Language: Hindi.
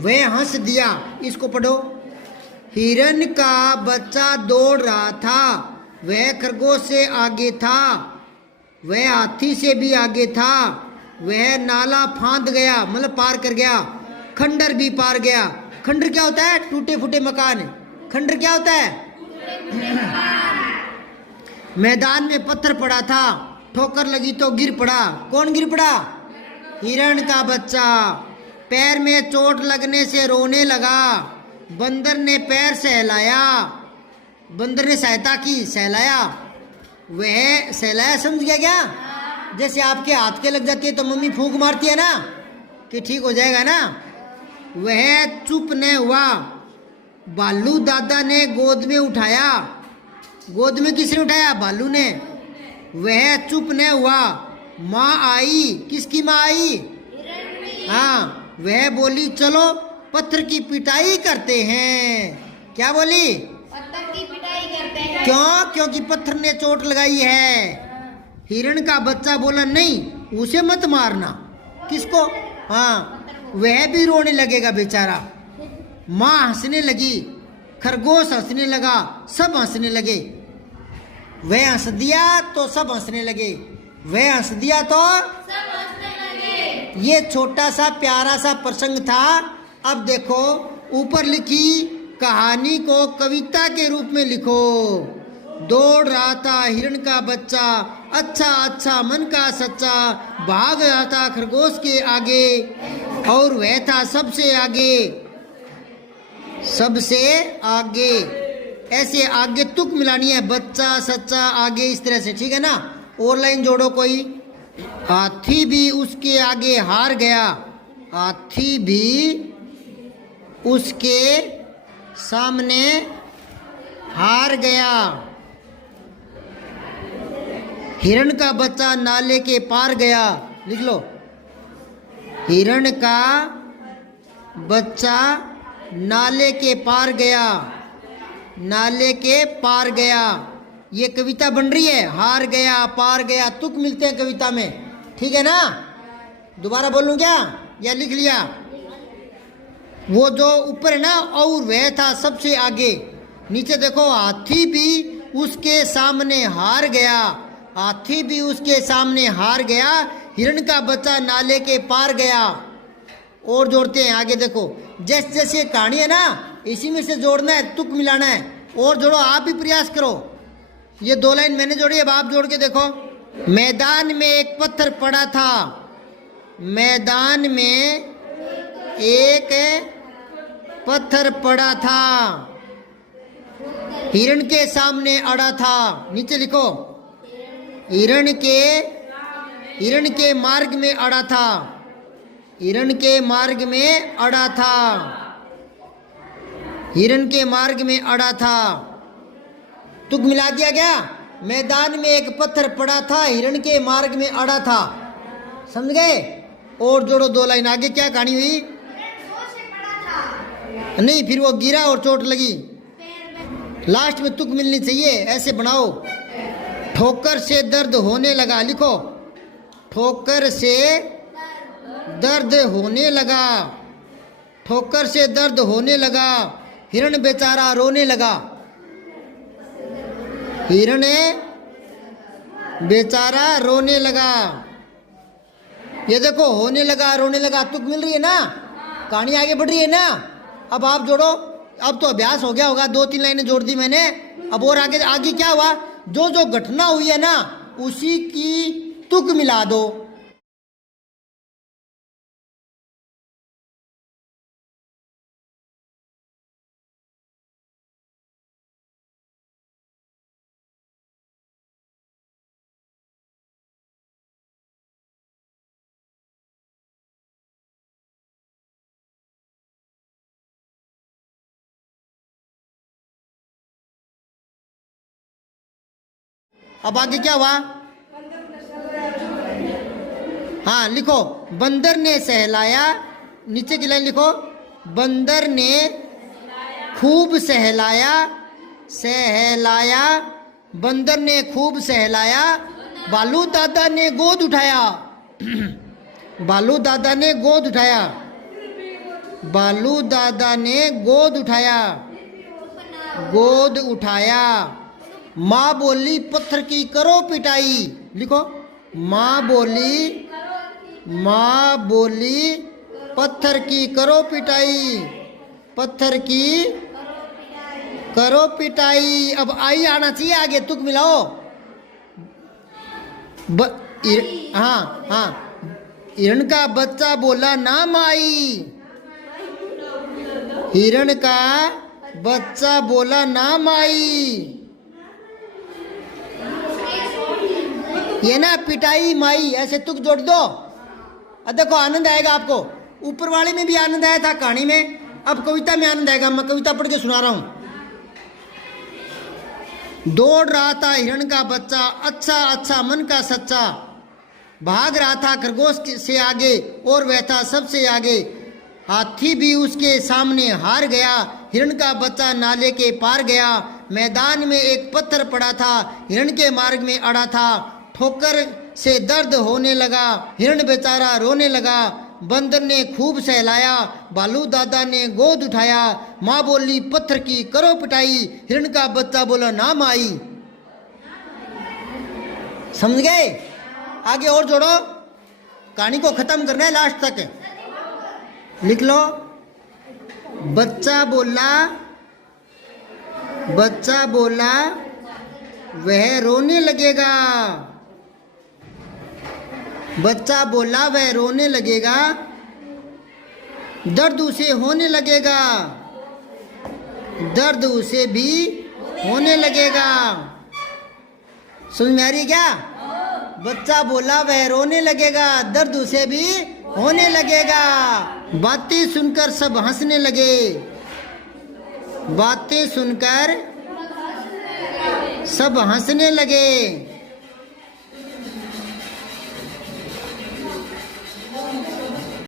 वह हंस दिया। इसको पढ़ो। हिरन का बच्चा दौड़ रहा था, वह खरगोश से आगे था, वह हाथी से भी आगे था, वह नाला फांद गया मतलब पार कर गया, खंडर भी पार गया। खंडर क्या होता है? टूटे फूटे मकान। खंडर क्या होता है? मैदान में पत्थर पड़ा था, ठोकर लगी तो गिर पड़ा। कौन गिर पड़ा? हिरण का बच्चा। पैर में चोट लगने से रोने लगा, बंदर ने पैर सहलाया। बंदर ने सहायता की, सहलाया। वह सहलाया समझ गया क्या? जैसे आपके हाथ के लग जाती है तो मम्मी फूंक मारती है ना कि ठीक हो जाएगा ना। वह चुप न हुआ, बालू दादा ने गोद में उठाया। गोद में किसने उठाया? बालू ने। वह चुप न हुआ, माँ आई। किसकी माँ आई? हाँ, वह बोली चलो पत्थर की पिटाई करते हैं। क्या बोली? पत्थर की पिटाई करते हैं। क्यों? क्योंकि पत्थर ने चोट लगाई है। हिरण का बच्चा बोला नहीं, उसे मत मारना। किसको? हाँ, वह भी रोने लगेगा बेचारा। माँ हंसने लगी, खरगोश हंसने लगा, सब हंसने लगे। वह हंस दिया तो सब हंसने लगे, वह हंस दिया तो सब हंसने लगे। ये छोटा सा प्यारा सा प्रसंग था। अब देखो ऊपर लिखी कहानी को कविता के रूप में लिखो। दौड़ रहा था हिरण का बच्चा, अच्छा अच्छा मन का सच्चा, भाग रहा था खरगोश के आगे, और वह था सबसे आगे, सबसे आगे। ऐसे आगे तुक मिलानी है, बच्चा सच्चा आगे, इस तरह से। ठीक है ना? और लाइन जोड़ो कोई। हाथी भी उसके आगे हार गया, हाथी भी उसके सामने हार गया। हिरण का बच्चा नाले के पार गया। लिख लो। हिरण का बच्चा नाले के पार गया, नाले के पार गया। ये कविता बन रही है। हार गया, पार गया, तुक मिलते हैं कविता में। ठीक है ना? दोबारा बोलूं क्या या लिख लिया? वो जो ऊपर है ना, और वह था सबसे आगे। नीचे देखो, हाथी भी उसके सामने हार गया, हाथी भी उसके सामने हार गया, हिरण का बच्चा नाले के पार गया। और जोड़ते हैं आगे। देखो जैसे जैसे कहानी है ना, इसी में से जोड़ना है, तुक मिलाना है। और जोड़ो, आप भी प्रयास करो। ये 2 लाइन मैंने जोड़ी, अब आप जोड़ के देखो। मैदान में एक पत्थर पड़ा था, मैदान में एक पत्थर पड़ा था, हिरण के सामने अड़ा था। नीचे लिखो, हिरण के मार्ग में अड़ा था, हिरण के मार्ग में अड़ा था, हिरण के मार्ग में अड़ा था। तुक मिला दिया गया। मैदान में एक पत्थर पड़ा था, हिरण के मार्ग में अड़ा था। समझ गए? और जोड़ो 2 लाइन आगे। क्या कहानी हुई? नहीं, फिर वो गिरा और चोट लगी। लास्ट में तुक मिलनी चाहिए, ऐसे बनाओ। ठोकर से दर्द होने लगा। लिखो, ठोकर से दर्द होने लगा, ठोकर से दर्द होने लगा, हिरण बेचारा रोने लगा, हिरण बेचारा रोने लगा। ये देखो, होने लगा, रोने लगा, तुक मिल रही है ना? कहानी आगे बढ़ रही है ना? अब आप जोड़ो। अब तो अभ्यास हो गया होगा, 2-3 लाइनें जोड़ दी मैंने। अब और आगे आगे क्या हुआ? जो जो घटना हुई है ना, उसी की तुक मिला दो। अब आगे क्या हुआ? हाँ, लिखो, बंदर ने सहलाया। नीचे की लाइन लिखो, बंदर ने खूब सहलाया, सहलाया, बंदर ने खूब सहलाया, बालू दादा ने गोद उठाया, बालू दादा ने गोद उठाया। बालू दादा ने गोद उठाया, गोद उठाया। माँ बोली पत्थर की करो पिटाई, लिखो। माँ बोली पत्थर की करो पिटाई, पत्थर की करो पिटाई। अब आई आना चाहिए आगे, तुक मिलाओ। हाँ हाँ, हिरण का बच्चा बोला ना माई, हिरण का बच्चा बोला ना माई। ये ना पिटाई माई, ऐसे तुक जोड़ दो। अब देखो आनंद आएगा आपको। ऊपर वाले में भी आनंद आया था कहानी में, अब कविता में आनंद आएगा। मैं कविता पढ़ के सुना रहा हूं। दौड़ रहा था हिरण का बच्चा, अच्छा अच्छा मन का सच्चा, भाग रहा था खरगोश से आगे और वह था सबसे आगे। हाथी भी उसके सामने हार गया, हिरण का बच्चा नाले के पार गया। मैदान में एक पत्थर पड़ा था, हिरण के मार्ग में अड़ा था। ठोकर से दर्द होने लगा, हिरण बेचारा रोने लगा। बंदर ने खूब सहलाया, बालू दादा ने गोद उठाया। माँ बोली पत्थर की करो पिटाई, हिरण का बच्चा बोला ना माई। समझ गए? आगे और जोड़ो, कहानी को खत्म करना है लास्ट तक। लिख लो। बच्चा बोला वह रोने लगेगा, बच्चा बोला वह रोने लगेगा। दर्द उसे होने लगेगा, दर्द उसे भी होने लगेगा। समझ में आ रही क्या? बच्चा बोला वह रोने लगेगा, दर्द उसे भी होने लगेगा। बातें सुनकर सब हंसने लगे, बातें सुनकर सब हंसने लगे।